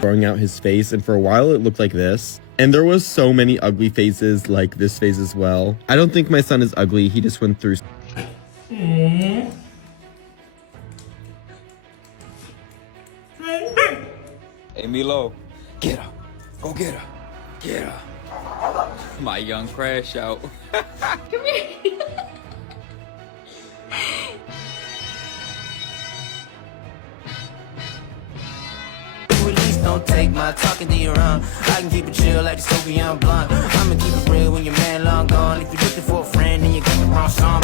Throwing out his face, and for a while it looked like this. And there was so many ugly faces like this face as well. I don't think my son is ugly, he just went through. Hey, Milo, get her. Go get her. Get her. My young crash out. Come here. Please don't take my talking to your own. I can keep it chill like the Soviet blonde. I'ma keep it real when your man long gone. If you're looking for a friend, then you got the wrong song.